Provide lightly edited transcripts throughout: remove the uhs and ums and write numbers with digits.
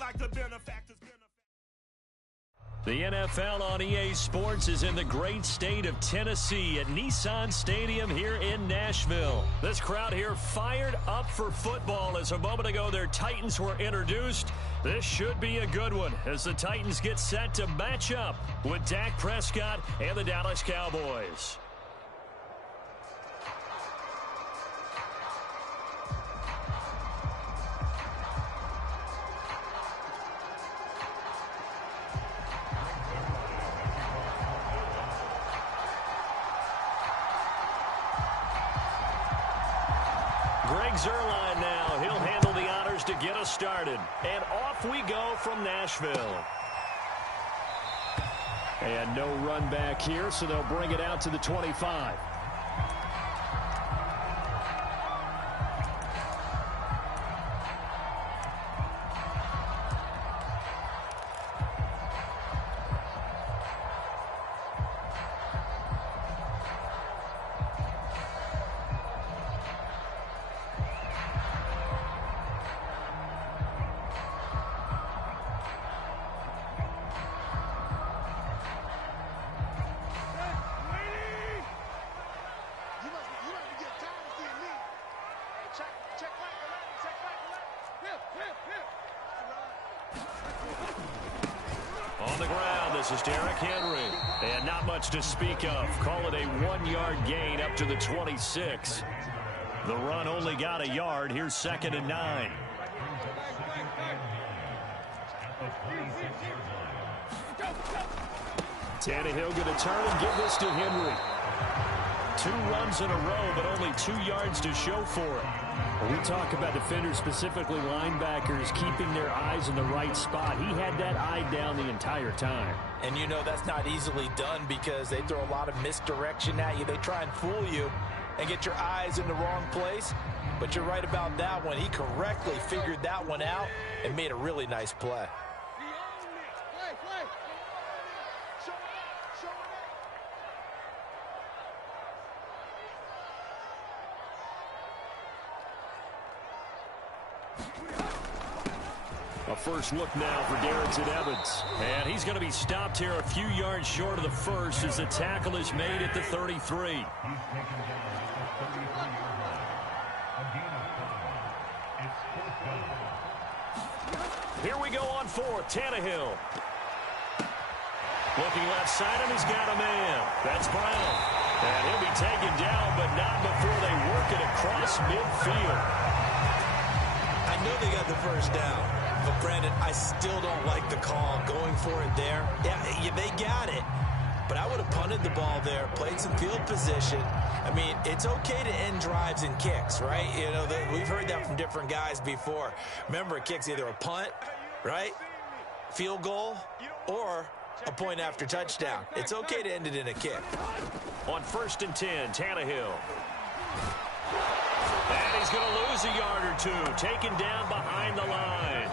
like the benefactors. The NFL on EA Sports is in the great state of Tennessee at Nissan Stadium here in Nashville. This crowd here fired up for football as a moment ago their Titans were introduced. This should be a good one as the Titans get set to match up with Dak Prescott and the Dallas Cowboys. Zerline now. He'll handle the honors to get us started. And off we go from Nashville. And no run back here, so they'll bring it out to the 25. On the ground, this is Derrick Henry. And not much to speak of. Call it a 1-yard gain up to the 26. The run only got a yard. Here's 2nd and 9. Tannehill going to turn and give this to Henry. 2 runs in a row, but only 2 yards to show for it. When we talk about defenders, specifically linebackers, keeping their eyes in the right spot, he had that eye down the entire time. And you know that's not easily done because they throw a lot of misdirection at you. They try and fool you and get your eyes in the wrong place. But you're right about that one. He correctly figured that one out and made a really nice play. A first look now for Darrington Evans. And he's going to be stopped here a few yards short of the first as the tackle is made at the 33. Here we go on 4th. Tannehill. Looking left side, and he's got a man. That's Brown. And he'll be taken down, but not before they work it across midfield. I know they got the first down. But, Brandon, I still don't like the call going for it there. Yeah, they got it. But I would have punted the ball there, played some field position. I mean, it's okay to end drives and kicks, right? You know, we've heard that from different guys before. Remember, a kick's either a punt, right, field goal, or a point after touchdown. It's okay to end it in a kick. On 1st and 10, Tannehill. And he's going to lose a yard or 2, taken down behind the line.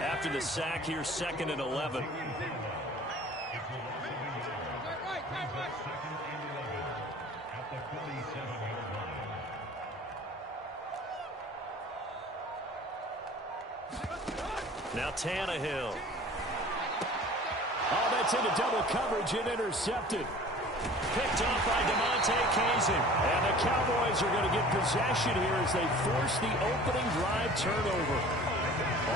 After the sack, here's 2nd and 11. Now Tannehill. Oh, that's into double coverage and intercepted. Picked off by DeMonte Kazin. And the Cowboys are going to get possession here as they force the opening drive turnover.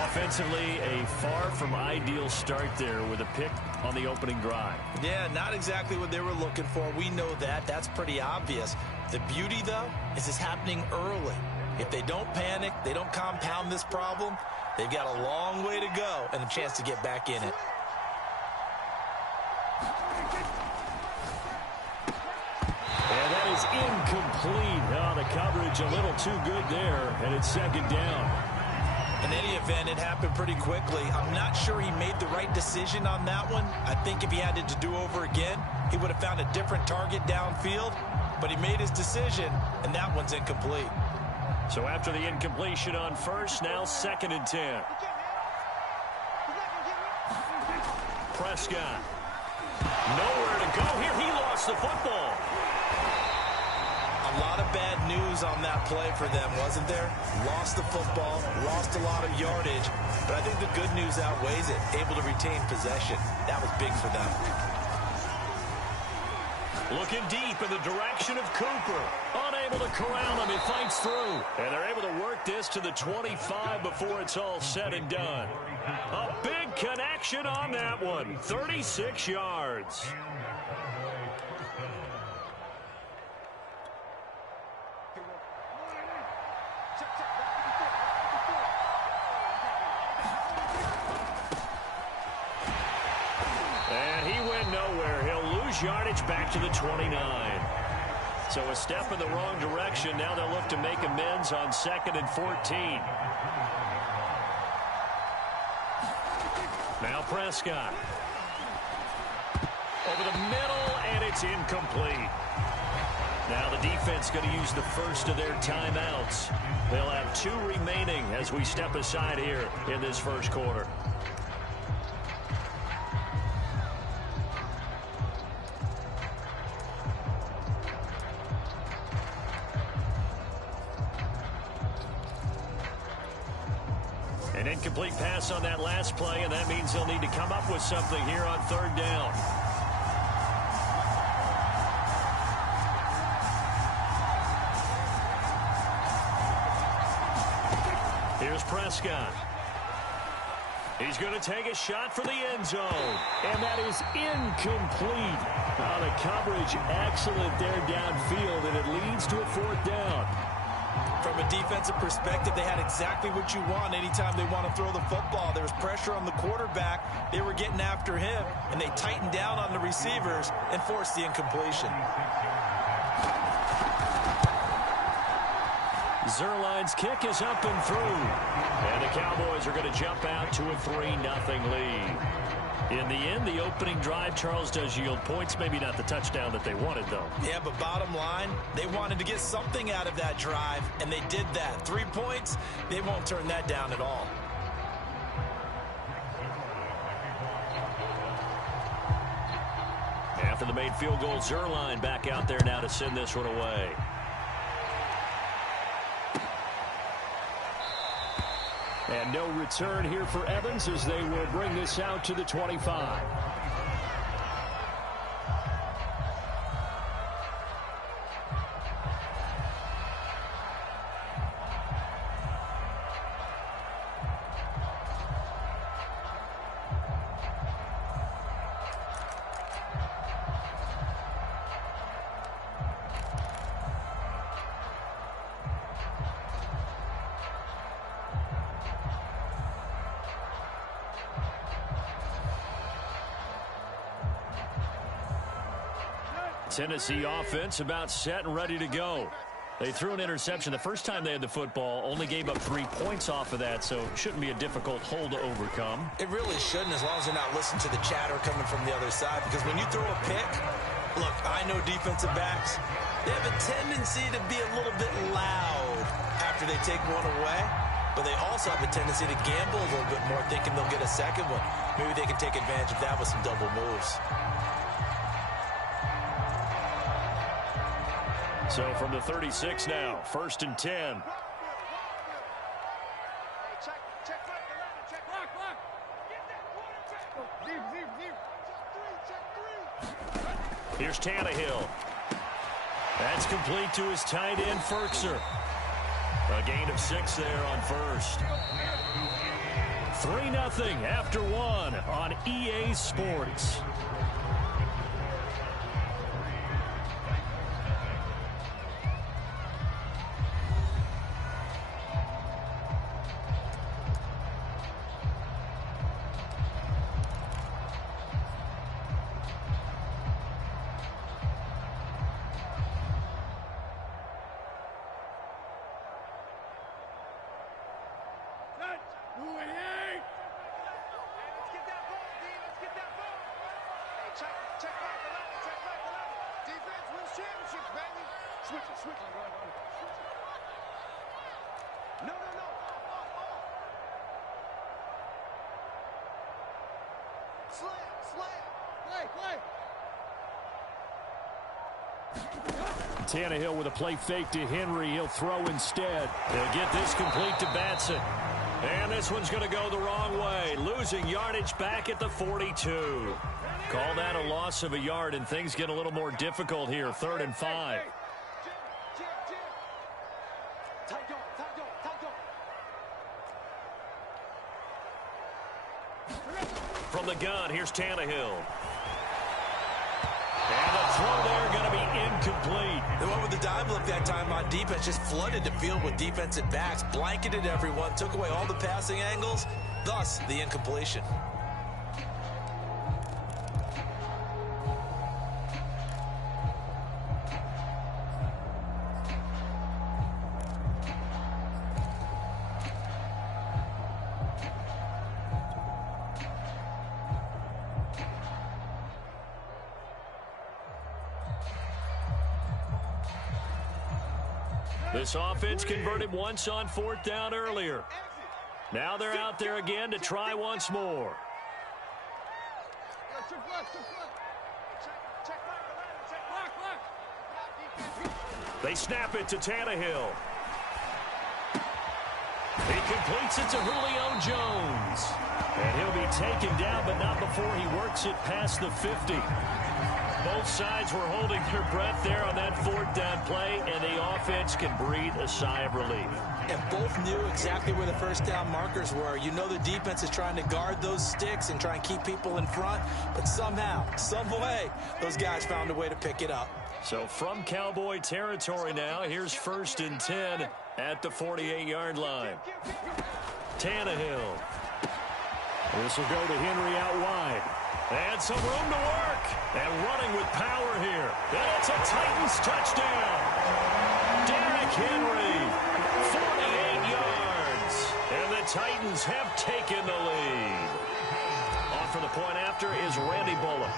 Offensively, a far from ideal start there with a pick on the opening drive. Yeah, not exactly what they were looking for. We know that. That's pretty obvious. The beauty, though, is it's happening early. If they don't panic, they don't compound this problem, they've got a long way to go and a chance to get back in it. And that is incomplete. Oh, the coverage a little too good there, and it's 2nd down. In any event, it happened pretty quickly. I'm not sure he made the right decision on that one. I think if he had it to do over again, he would have found a different target downfield. But he made his decision, and that one's incomplete. So after the incompletion on 1st, now 2nd and 10. Prescott. Nowhere to go here. He lost the football. A A lot of bad news on that play for them, wasn't there? Lost the football, lost a lot of yardage, but I think the good news outweighs it. Able to retain possession. That was big for them. Looking deep in the direction of Cooper. Unable to corral him. He fights through. And they're able to work this to the 25 before it's all said and done. A big connection on that one. 36 yards. And he went nowhere. He'll lose yardage back to the 29. So a step in the wrong direction. Now they'll look to make amends on 2nd and 14. Now Prescott. Over the middle, and it's incomplete. Now the defense going to use the first of their timeouts. They'll have 2 remaining as we step aside here in this first quarter. An incomplete pass on that last play, and that means they'll need to come up with something here on 3rd down. Here's Prescott. He's going to take a shot for the end zone. And that is incomplete. The coverage excellent there downfield, and it leads to a 4th down. From a defensive perspective, they had exactly what you want anytime they want to throw the football. There was pressure on the quarterback. They were getting after him, and they tightened down on the receivers and forced the incompletion. Zerline's kick is up and through. And the Cowboys are going to jump out to a 3-0 lead. In the end, the opening drive, Charles, does yield points. Maybe not the touchdown that they wanted, though. Yeah, but bottom line, they wanted to get something out of that drive, and they did that. 3 points, they won't turn that down at all. After the made field goal, Zerline back out there now to send this one away. And no return here for Evans as they will bring this out to the 25. Tennessee offense about set and ready to go. They threw an interception the first time they had the football, only gave up 3 points off of that, so it shouldn't be a difficult hole to overcome. It really shouldn't, as long as they're not listening to the chatter coming from the other side, because when you throw a pick, look, I know defensive backs, they have a tendency to be a little bit loud after they take one away, but they also have a tendency to gamble a little bit more, thinking they'll get a second one. Maybe they can take advantage of that with some double moves. So from the 36 now, 1st and 10. Here's Tannehill. That's complete to his tight end, Ferkser. A gain of 6 there on first. 3-0 after 1 on EA Sports. Tannehill with a play fake to Henry. He'll throw instead. He'll get this complete to Batson. And this one's going to go the wrong way. Losing yardage back at the 42. Call that a loss of a yard, and things get a little more difficult here. 3rd and 5. From the gun, here's Tannehill. And the throw there going to be incomplete. They went with the dive look that time on defense. Just flooded the field with defensive backs. Blanketed everyone. Took away all the passing angles. Thus, the incompletion. This offense converted once on 4th down earlier. Now they're out there again to try once more. They snap it to Tannehill. He completes it to Julio Jones. And he'll be taken down, but not before he works it past the 50. Both sides were holding their breath there on that 4th down play, and the offense can breathe a sigh of relief. And both knew exactly where the first down markers were. You know the defense is trying to guard those sticks and try and keep people in front, but somehow, some way, those guys found a way to pick it up. So from Cowboy territory now, here's 1st and 10 at the 48-yard line. Tannehill. This will go to Henry out wide. And some room to work. And running with power here. And it's a Titans touchdown. Derrick Henry, 48 yards. And the Titans have taken the lead. On for the point after is Randy Bullock.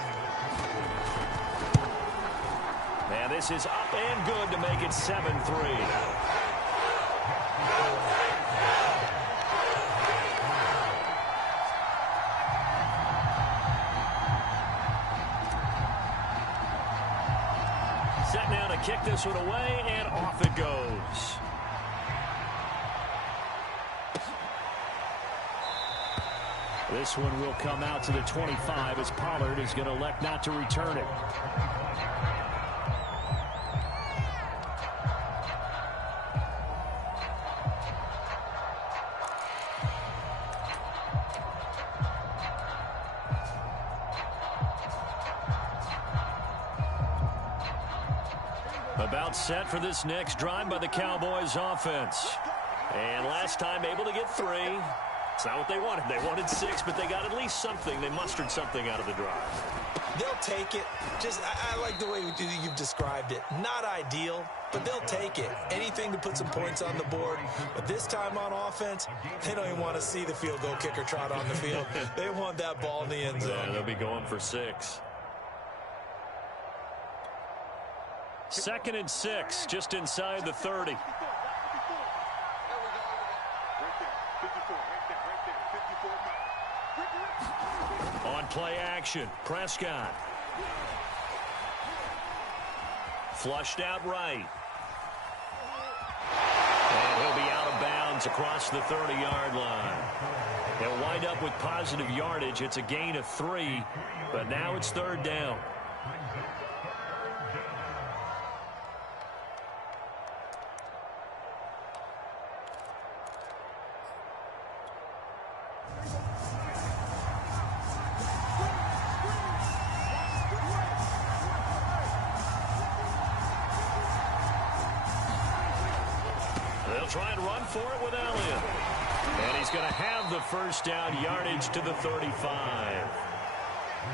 And this is up and good to make it 7-3. Set now to kick this one away, and off it goes. This one will come out to the 25 as Pollard is going to elect not to return it. About set for this next drive by the Cowboys offense. And last time able to get 3. It's not what they wanted. They wanted 6, but they got at least something. They mustered something out of the drive. They'll take it. I like the way you've described it. Not ideal, but they'll take it. Anything to put some points on the board. But this time on offense, they don't even want to see the field goal kicker trot on the field. They want that ball in the end zone. Yeah, they'll be going for 6. 2nd and 6, just inside the 30. On play action, Prescott. Flushed out right. And he'll be out of bounds across the 30-yard line. They'll wind up with positive yardage. It's a gain of 3, but now it's 3rd down. They'll try and run for it with Elliott. And he's going to have the first down yardage to the 35.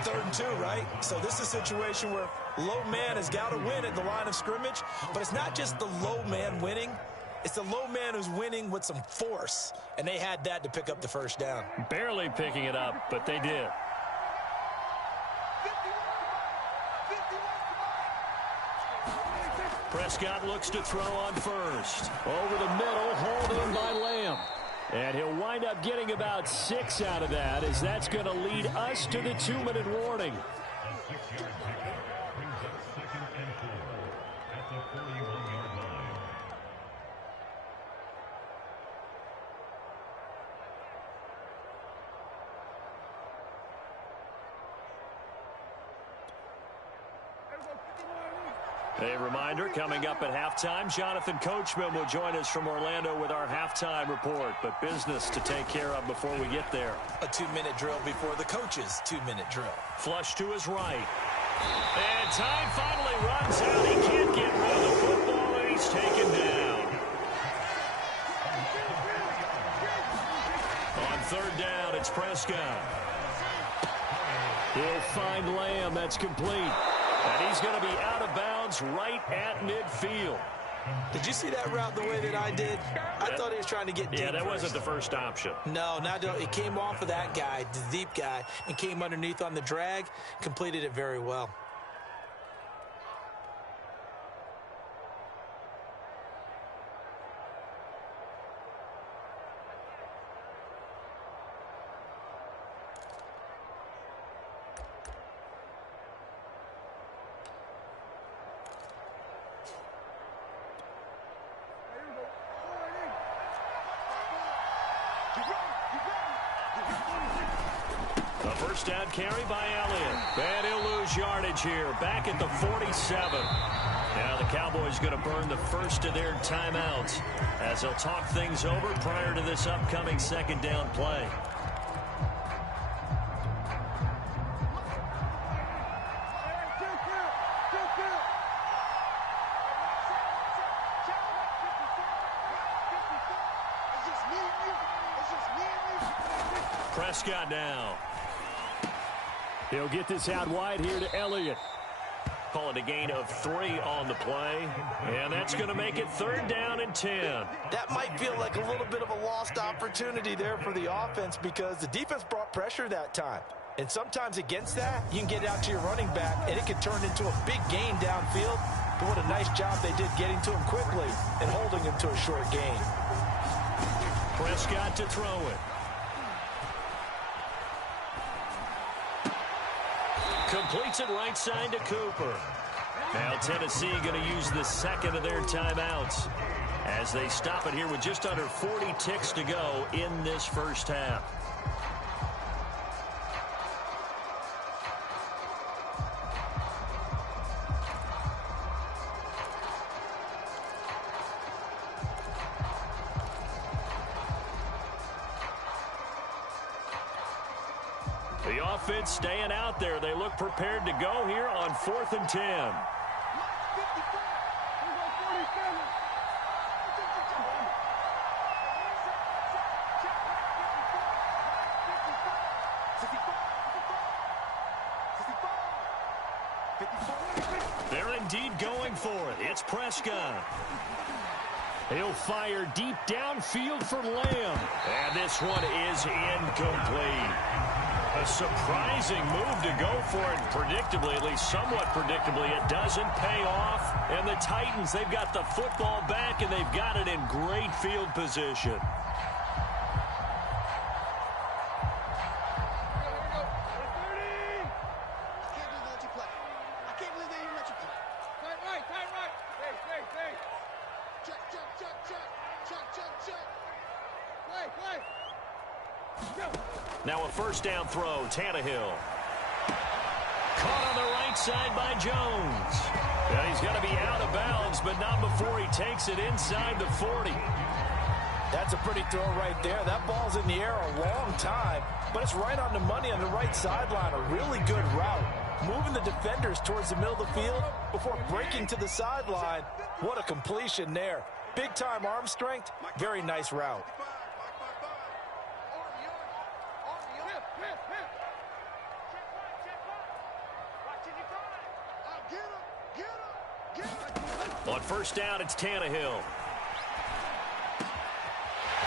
3rd and 2, right? So this is a situation where low man has got to win at the line of scrimmage, but it's not just the low man winning. It's the low man who's winning with some force, and they had that to pick up the first down. Barely picking it up, but they did. Prescott looks to throw on first. Over the middle, hauled in by Lamb. And he'll wind up getting about 6 out of that, as that's going to lead us to the 2-minute warning. A reminder, coming up at halftime, Jonathan Coachman will join us from Orlando with our halftime report. But business to take care of before we get there. A 2-minute drill before the coach's 2-minute drill. Flush to his right. And time finally runs out. He can't get rid of the football, and he's taken down. On third down, it's Prescott. He'll find Lamb. That's complete. And he's going to be out of bounds right at midfield. Did you see that route the way that I did? I thought he was trying to get deep. Yeah, that wasn't the first option. No, it came off of that guy, the deep guy, and came underneath on the drag. Completed it very well. A first down carry by Elliott. And he'll lose yardage here, back at the 47. Now the Cowboys going to burn the first of their timeouts as they'll talk things over prior to this upcoming second down play. Prescott now. He'll get this out wide here to Elliott. Call it a gain of 3 on the play. And that's going to make it third down and 10. That might feel like a little bit of a lost opportunity there for the offense because the defense brought pressure that time. And sometimes against that, you can get out to your running back, and it can turn into a big gain downfield. But what a nice job they did getting to him quickly and holding him to a short gain. Prescott to throw it. Completes it right side to Cooper. Now Tennessee going to use the second of their timeouts as they stop it here with just under 40 ticks to go in this first half. The offense staying out there. They look prepared to go here on 4th and 10. They're indeed going for it. It's Prescott. He'll fire deep downfield for Lamb. And this one is incomplete. A surprising move to go for it. Predictably, at least somewhat predictably, it doesn't pay off. And the Titans, they've got the football back, and they've got it in great field position. Now a first down throw, Tannehill. Caught on the right side by Jones. And he's going to be out of bounds, but not before he takes it inside the 40. That's a pretty throw right there. That ball's in the air a long time, but it's right on the money on the right sideline. A really good route. Moving the defenders towards the middle of the field before breaking to the sideline. What a completion there. Big-time arm strength. Very nice route. On first down, it's Tannehill.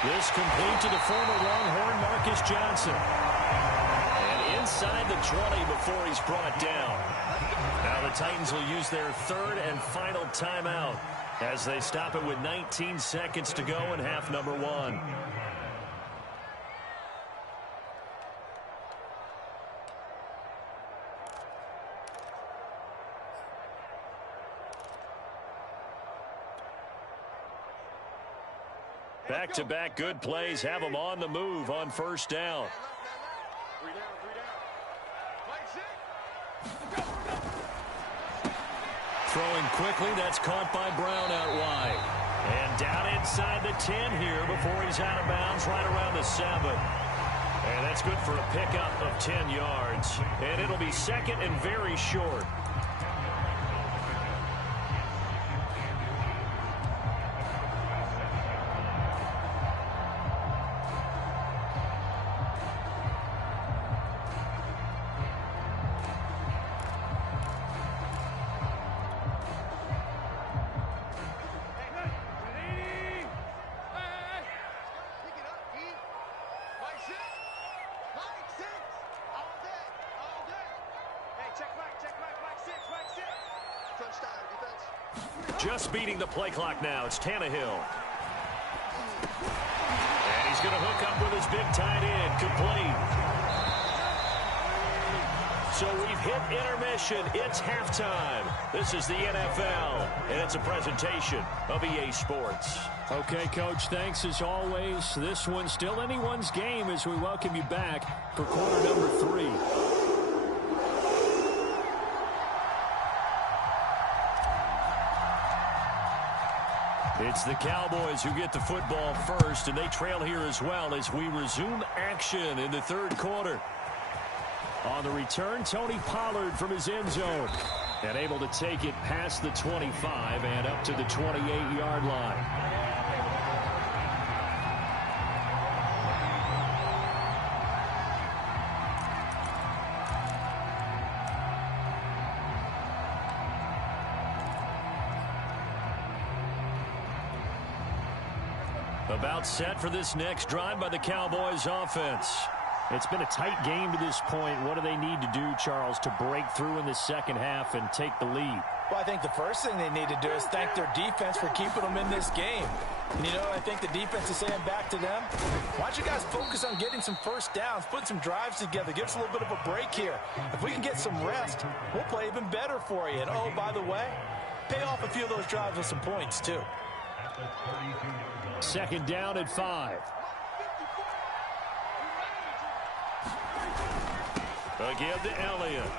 This complete to the former Longhorn Marcus Johnson. And inside the 20 before he's brought down. Now the Titans will use their third and final timeout as they stop it with 19 seconds to go in half number 1. Back-to-back good plays have them on the move on first down. Throwing quickly, that's caught by Brown out wide. And down inside the 10 here before he's out of bounds, right around the 7. And that's good for a pickup of 10 yards. And it'll be second and very short. Just beating the play clock now. It's Tannehill. And he's going to hook up with his big tight end. Complete. So we've hit intermission. It's halftime. This is the NFL, and it's a presentation of EA Sports. Okay, Coach, thanks as always. This one's still anyone's game as we welcome you back for quarter number 3. It's the Cowboys who get the football first, and they trail here as well as we resume action in the third quarter. On the return, Tony Pollard from his end zone, and able to take it past the 25 and up to the 28-yard line. About set for this next drive by the Cowboys offense. It's been a tight game to this point. What do they need to do, Charles, to break through in the second half and take the lead? Well, I think the first thing they need to do is thank their defense for keeping them in this game. And, you know, I think the defense is saying back to them, why don't you guys focus on getting some first downs, put some drives together, give us a little bit of a break here. If we can get some rest, we'll play even better for you. And, oh, by the way, pay off a few of those drives with some points, too. Second down at 5. Again to Elliott.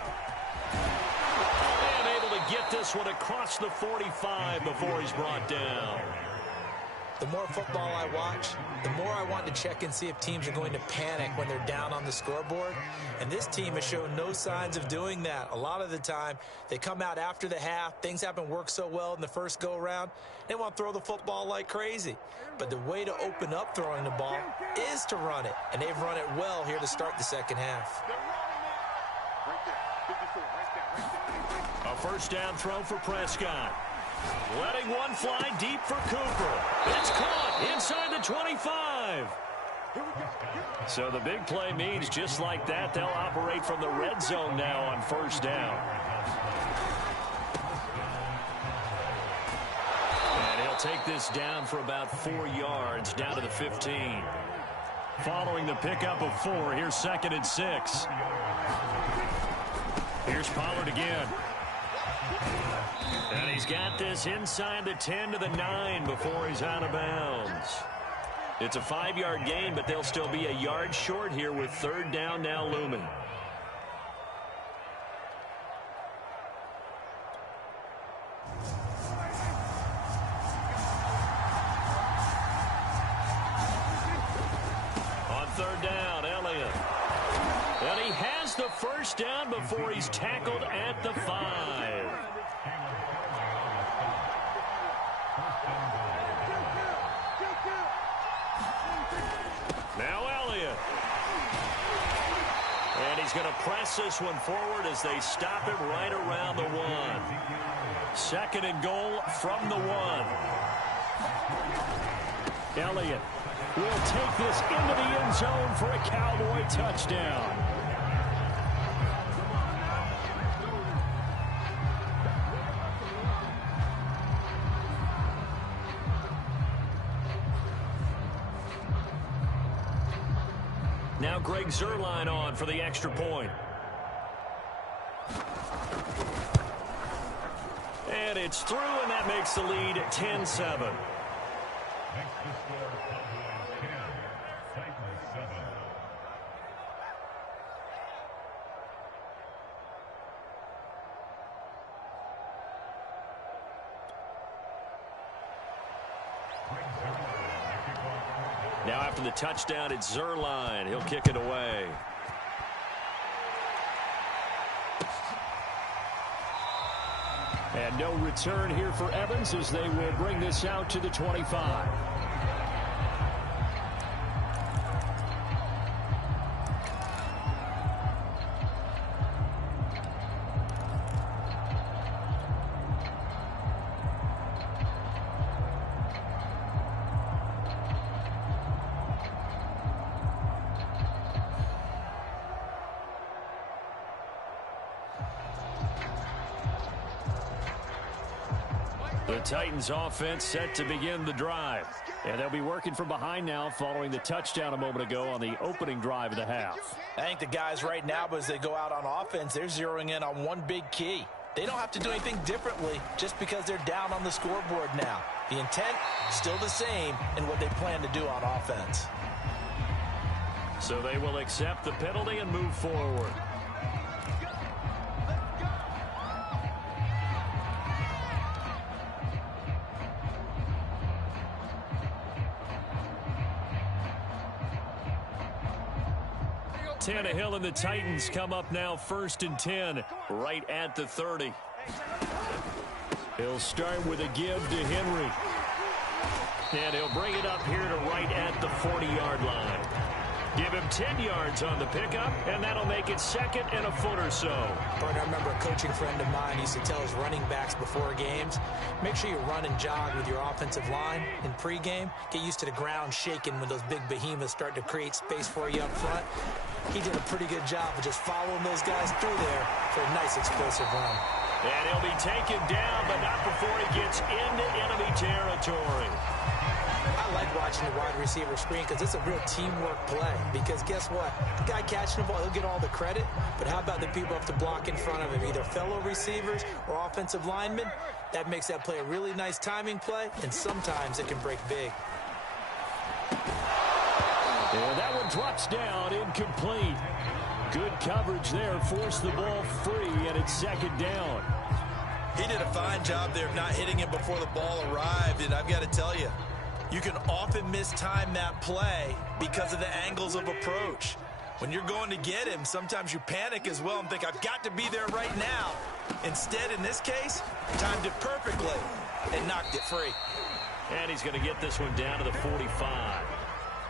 And able to get this one across the 45 before he's brought down. The more football I watch, the more I want to check and see if teams are going to panic when they're down on the scoreboard. And this team has shown no signs of doing that. A lot of the time, they come out after the half. Things haven't worked so well in the first go-around. They want to throw the football like crazy. But the way to open up throwing the ball is to run it. And they've run it well here to start the second half. A first down throw for Prescott. Letting one fly deep for Cooper. It's caught inside the 25. So the big play means just like that, they'll operate from the red zone now on first down. And he'll take this down for about 4 yards, down to the 15. Following the pickup of 4, here's second and 6. Here's Pollard again. And he's got this inside the 10 to the 9 before he's out of bounds. It's a 5-yard gain, but they'll still be a yard short here with third down now looming. On third down, Elliott. And he has the first down before he's tackled at the 5. Now Elliott. And he's going to press this one forward as they stop him right around the 1. Second and goal from the 1. Elliott will take this into the end zone for a Cowboy touchdown. Now Greg Zuerlein on for the extra point. And it's through, and that makes the lead 10-7. Now after the touchdown, it's Zerline. He'll kick it away. And no return here for Evans as they will bring this out to the 25. The Titans offense set to begin the drive. And they'll be working from behind now following the touchdown a moment ago on the opening drive of the half. I think the guys right now, as they go out on offense, they're zeroing in on one big key. They don't have to do anything differently just because they're down on the scoreboard now. The intent, still the same in what they plan to do on offense. So they will accept the penalty and move forward. Tannehill and the Titans come up now 1st and 10, right at the 30. He'll start with a give to Henry. And he'll bring it up here to right at the 40-yard line. Give him 10 yards on the pickup, and that'll make it 2nd and a foot or so. Partner, I remember a coaching friend of mine used to tell his running backs before games, make sure you run and jog with your offensive line in pregame. Get used to the ground shaking when those big behemoths start to create space for you up front. He did a pretty good job of just following those guys through there for a nice explosive run. And he'll be taken down, but not before he gets into enemy territory. I like watching the wide receiver screen because it's a real teamwork play. Because guess what? The guy catching the ball, he'll get all the credit. But how about the people who have to block in front of him, either fellow receivers or offensive linemen? That makes that play a really nice timing play, and sometimes it can break big. And that one drops down, incomplete. Good coverage there, forced the ball free, and it's 2nd down. He did a fine job there of not hitting him before the ball arrived, and I've got to tell you, you can often mistime that play because of the angles of approach. When you're going to get him, sometimes you panic as well and think, I've got to be there right now. Instead, in this case, timed it perfectly and knocked it free. And he's going to get this one down to the 45.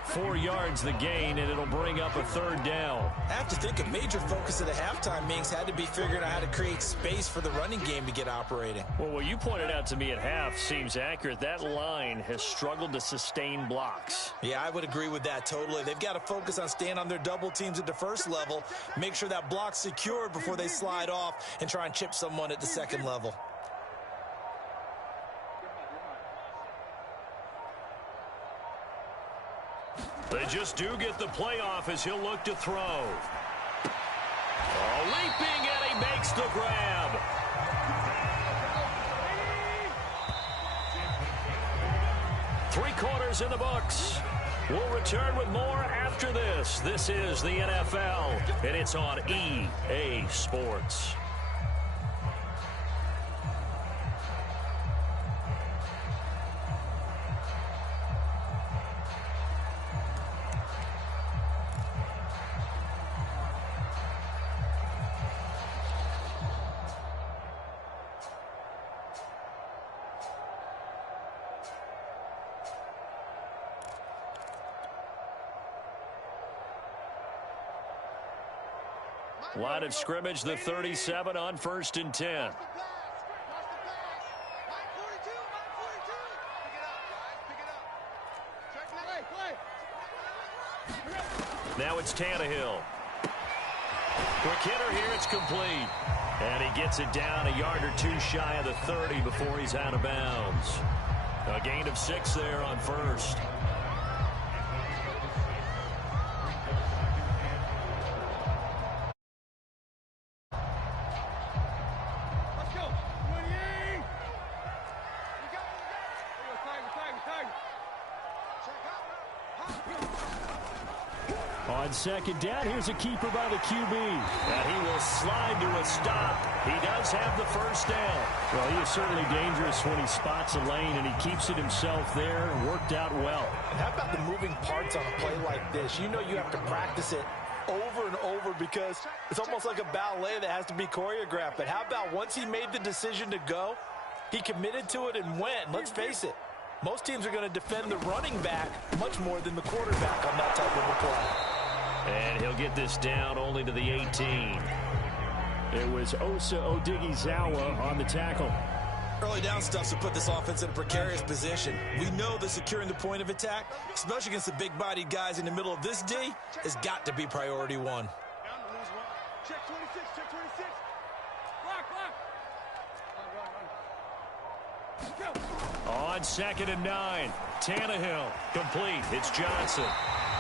4 yards the gain, and it'll bring up a 3rd down. I have to think a major focus of the halftime meetings had to be figuring out how to create space for the running game to get operating. Well, what you pointed out to me at half seems accurate. That line has struggled to sustain blocks. Yeah, I would agree with that totally. They've got to focus on staying on their double teams at the first level, make sure that block's secured before they slide off and try and chip someone at the second level. They just do get the playoff as he'll look to throw. Oh, leaping, and he makes the grab. Three quarters in the books. We'll return with more after this. This is the NFL, and it's on EA Sports. Line of scrimmage, the 37 on 1st and 10. Now it's Tannehill. Quick hitter here, it's complete. And he gets it down a yard or two shy of the 30 before he's out of bounds. A gain of 6 there on 1st. On second down, here's a keeper by the QB. And he will slide to a stop. He does have the first down. Well, he is certainly dangerous when he spots a lane, and he keeps it himself there. Worked out well. And how about the moving parts on a play like this? You know you have to practice it over and over because it's almost like a ballet that has to be choreographed. But how about once he made the decision to go, he committed to it and went. Let's face it, most teams are going to defend the running back much more than the quarterback on that type of a play. And he'll get this down only to the 18. It was Osa Odighizuwa on the tackle. Early down stuff to put this offense in a precarious position. We know that securing the point of attack, especially against the big-bodied guys in the middle of this D, has got to be priority one. Check 26, check 26. Block, block. On 2nd and 9, Tannehill complete. It's Johnson.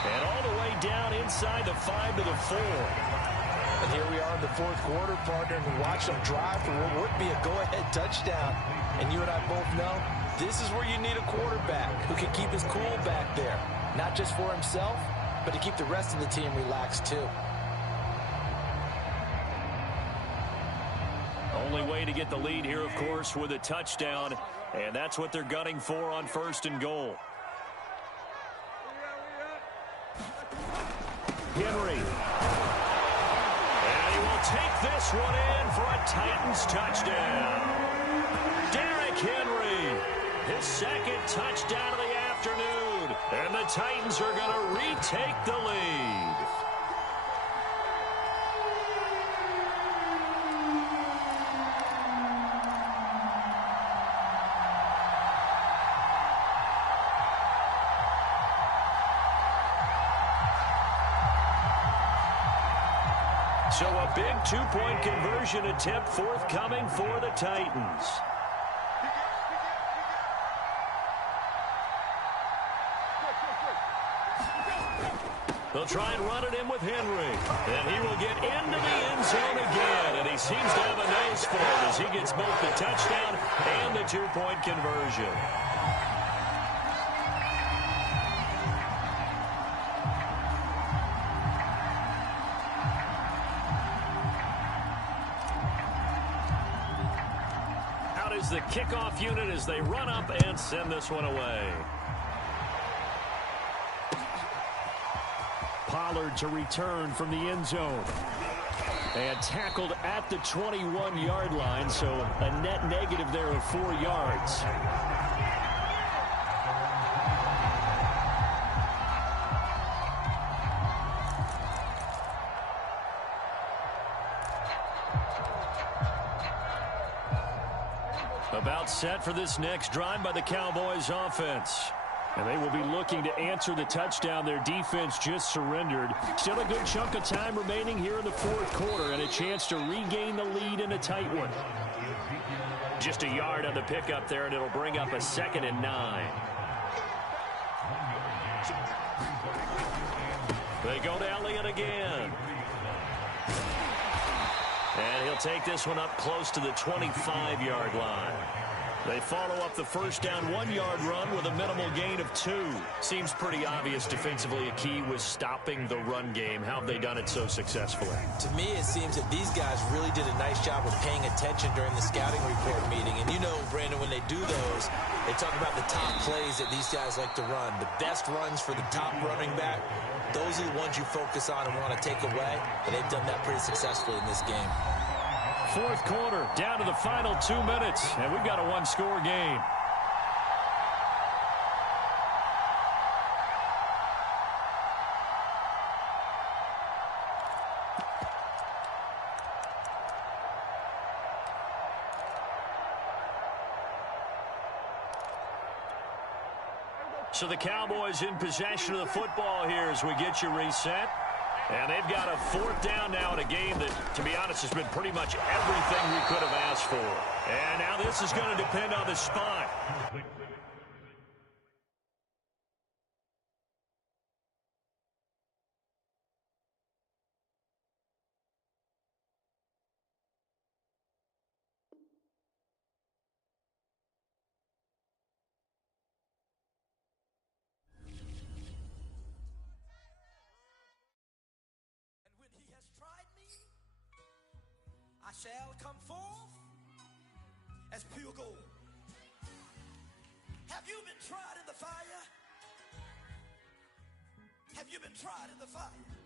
And all the way down inside the 5 to the 4. And here we are in the fourth quarter, partner, and we watch them drive for what would be a go-ahead touchdown. And you and I both know this is where you need a quarterback who can keep his cool back there. Not just for himself, but to keep the rest of the team relaxed too. Only way to get the lead here, of course, with a touchdown. And that's what they're gunning for on 1st and goal. Henry. And he will take this one in for a Titans touchdown. Derrick Henry, his 2nd touchdown of the afternoon. And the Titans are going to retake the lead. So a big 2-point conversion attempt forthcoming for the Titans. They'll try and run it in with Henry. And he will get into the end zone again. And he seems to have a nose for it as he gets both the touchdown and the 2-point conversion. The kickoff unit as they run up and send this one away. Pollard to return from the end zone. And tackled at the 21-yard line, so a net negative there of 4 yards. About set for this next drive by the Cowboys offense. And they will be looking to answer the touchdown their defense just surrendered. Still a good chunk of time remaining here in the fourth quarter and a chance to regain the lead in a tight one. Just a yard on the pickup there, and it'll bring up a 2nd and 9. They go to Elliott again. And he'll take this one up close to the 25-yard line. They follow up the first down 1-yard run with a minimal gain of 2. Seems pretty obvious defensively a key was stopping the run game. How have they done it so successfully? To me, it seems that these guys really did a nice job of paying attention during the scouting report meeting. And you know, Brandon, when they do those, they talk about the top plays that these guys like to run. The best runs for the top running back, those are the ones you focus on and want to take away. And they've done that pretty successfully in this game. Fourth quarter, down to the final 2 minutes, and we've got a one-score game. So the Cowboys in possession of the football here as we get you reset. And they've got a 4th down now in a game that, to be honest, has been pretty much everything we could have asked for. And now this is going to depend on the spot. shall come forth as pure gold. Have you been tried in the fire? Have you been tried in the fire?